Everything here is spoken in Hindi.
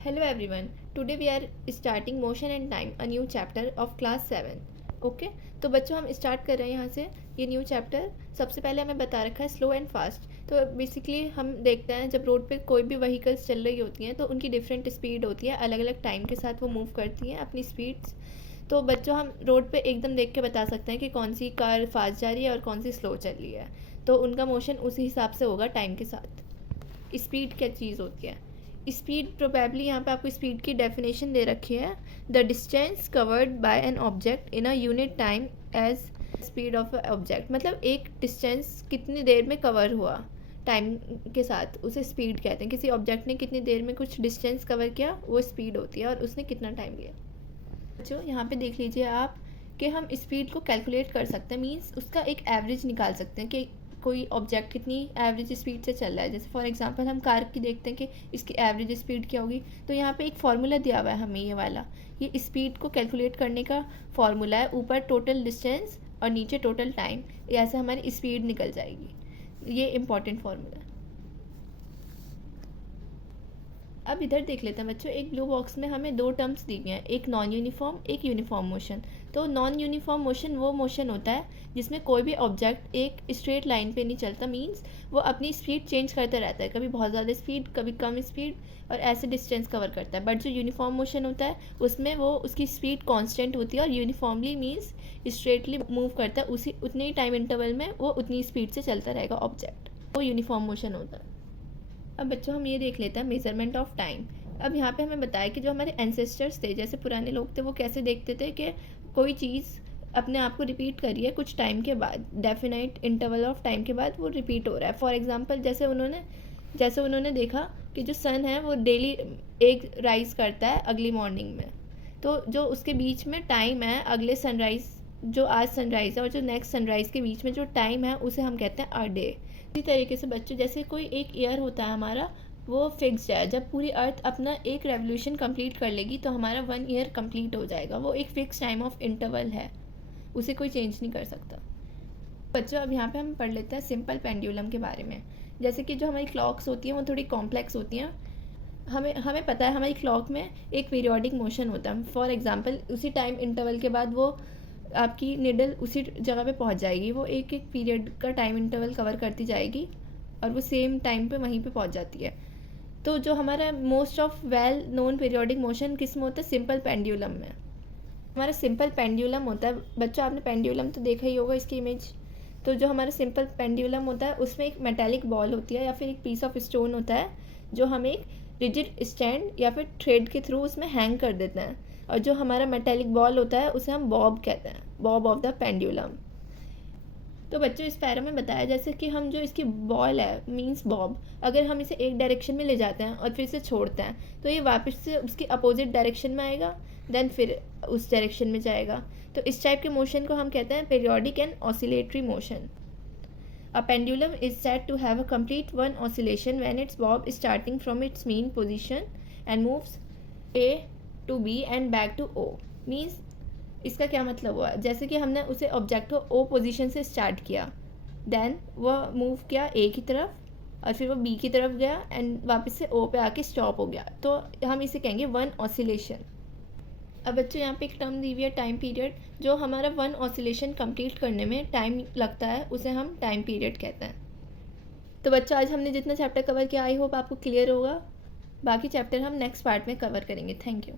Hello everyone. Today we are starting motion and time, a new chapter of class 7. Okay तो बच्चों हम स्टार्ट कर रहे हैं यहाँ से ये न्यू चैप्टर। सबसे पहले हमें बता रखा है स्लो एंड फास्ट। तो बेसिकली हम देखते हैं जब रोड पे कोई भी व्हीकल्स चल रही होती हैं तो उनकी डिफरेंट स्पीड होती है, अलग अलग टाइम के साथ वो मूव करती हैं अपनी स्पीड्स। तो बच्चों हम रोड पे एकदम देख के बता सकते हैं कि कौन सी कार फास्ट जा रही है और कौन सी स्लो चल रही है। तो उनका मोशन उसी हिसाब से होगा टाइम के साथ। स्पीड क्या चीज़ होती है? स्पीड प्रोबेबली यहाँ पे आपको स्पीड की डेफिनेशन दे रखी है, the distance covered by an object in a unit time as speed of object. मतलब एक डिस्टेंस कितनी देर में कवर हुआ टाइम के साथ, उसे स्पीड कहते हैं। किसी ऑब्जेक्ट ने कितनी देर में कुछ डिस्टेंस कवर किया वो स्पीड होती है, और उसने कितना टाइम लिया। बच्चों यहाँ पे देख लीजिए आप कि हम स्पीड को कैलकुलेट कर सकते हैं, मीन्स उसका एक एवरेज निकाल सकते हैं कि कोई ऑब्जेक्ट कितनी एवरेज स्पीड से चल रहा है। जैसे फॉर एग्जांपल हम कार की देखते हैं कि इसकी एवरेज स्पीड क्या होगी, तो यहाँ पे एक फार्मूला दिया हुआ है हमें ये वाला। ये स्पीड को कैलकुलेट करने का फार्मूला है, ऊपर टोटल डिस्टेंस और नीचे टोटल टाइम, ऐसे हमारी स्पीड निकल जाएगी। ये इंपॉर्टेंट फार्मूला है। अब इधर देख लेते हैं बच्चों, एक ब्लू बॉक्स में हमें दो टर्म्स दी हुई हैं, एक नॉन यूनिफॉर्म एक यूनिफॉर्म मोशन। तो नॉन यूनिफॉर्म मोशन वो मोशन होता है जिसमें कोई भी ऑब्जेक्ट एक स्ट्रेट लाइन पे नहीं चलता, मींस वो अपनी स्पीड चेंज करता रहता है, कभी बहुत ज़्यादा स्पीड कभी कम स्पीड, और ऐसे डिस्टेंस कवर करता है। बट जो यूनिफॉर्म मोशन होता है उसमें वो उसकी स्पीड कांस्टेंट होती है और यूनिफॉर्मली मींस स्ट्रेटली मूव करता है, उसी उतने ही टाइम इंटरवल में वो उतनी स्पीड से चलता रहेगा ऑब्जेक्ट, वो यूनिफॉर्म मोशन होता है। अब बच्चों हम ये देख लेते हैं मेजरमेंट ऑफ टाइम। अब यहाँ पे हमें बताया कि जो हमारे एंसेस्टर्स थे, जैसे पुराने लोग थे, वो कैसे देखते थे कि कोई चीज़ अपने आप को रिपीट कर रही है कुछ टाइम के बाद, डेफिनाइट इंटरवल ऑफ टाइम के बाद वो रिपीट हो रहा है। फॉर एग्जांपल जैसे उन्होंने देखा कि जो सन है वो डेली एक राइज करता है अगली मॉर्निंग में, तो जो उसके बीच में टाइम है अगले सनराइज़, जो आज सनराइज़ है और जो नेक्स्ट सनराइज़ के बीच में जो टाइम है उसे हम कहते हैं अ डे। इसी तरीके से बच्चों जैसे कोई एक ईयर होता है हमारा, वो फिक्स्ड है। जब पूरी अर्थ अपना एक रेवोल्यूशन कंप्लीट कर लेगी तो हमारा 1 ईयर कंप्लीट हो जाएगा, वो एक फिक्स टाइम ऑफ इंटरवल है, उसे कोई चेंज नहीं कर सकता। बच्चों अब यहाँ पे हम पढ़ लेते हैं सिंपल पेंडुलम के बारे में। जैसे कि जो हमारी क्लॉक्स होती हैं वो थोड़ी कॉम्प्लेक्स होती हैं। हमें पता है हमारी क्लॉक में एक पीरियोडिक मोशन होता है। फॉर एग्जांपल उसी टाइम इंटरवल के बाद वो आपकी निडल उसी जगह पे पहुंच जाएगी, वो एक एक पीरियड का टाइम इंटरवल कवर करती जाएगी और वो सेम टाइम पे वहीं पे पहुंच जाती है। तो जो हमारा most of well known periodic motion किस में होता है? सिंपल पेंडुलम में। हमारा सिंपल पेंडुलम होता है बच्चों, आपने पेंडुलम तो देखा ही होगा इसकी इमेज। तो जो हमारा सिंपल पेंडुलम होता है उसमें एक मेटालिक बॉल होती है या फिर एक पीस ऑफ स्टोन होता है, जो हम एक रिजिड स्टैंड या फिर थ्रेड के थ्रू उसमें हैंग कर देते हैं। और जो हमारा मेटालिक बॉल होता है उसे हम बॉब कहते हैं, बॉब ऑफ द पेंडुलम। तो बच्चों इस पैरा में बताया जैसे कि हम जो इसकी बॉल है मींस बॉब, अगर हम इसे एक डायरेक्शन में ले जाते हैं और फिर इसे छोड़ते हैं तो ये वापस से उसकी अपोजिट डायरेक्शन में आएगा, देन फिर उस डायरेक्शन में जाएगा। तो इस टाइप के मोशन को हम कहते हैं periodic and oscillatory motion. A pendulum is said to have a complete one oscillation when its bob is starting from its mean position and moves A to B and back to O. Means इसका क्या मतलब हुआ? जैसे कि हमने उसे ऑब्जेक्ट को O पोजीशन से स्टार्ट किया, देन वह मूव किया A की तरफ और फिर वो B की तरफ गया एंड वापस से O पे आके स्टॉप हो गया, तो हम इसे कहेंगे वन ऑसिलेशन। अब बच्चों यहाँ पे एक टर्म दी हुई है टाइम पीरियड। जो हमारा वन ऑसिलेशन कंप्लीट करने में टाइम लगता है उसे हम टाइम पीरियड कहते हैं। तो बच्चों आज हमने जितना चैप्टर कवर किया आई होप आपको क्लियर होगा। बाकी चैप्टर हम नेक्स्ट पार्ट में कवर करेंगे। Thank you.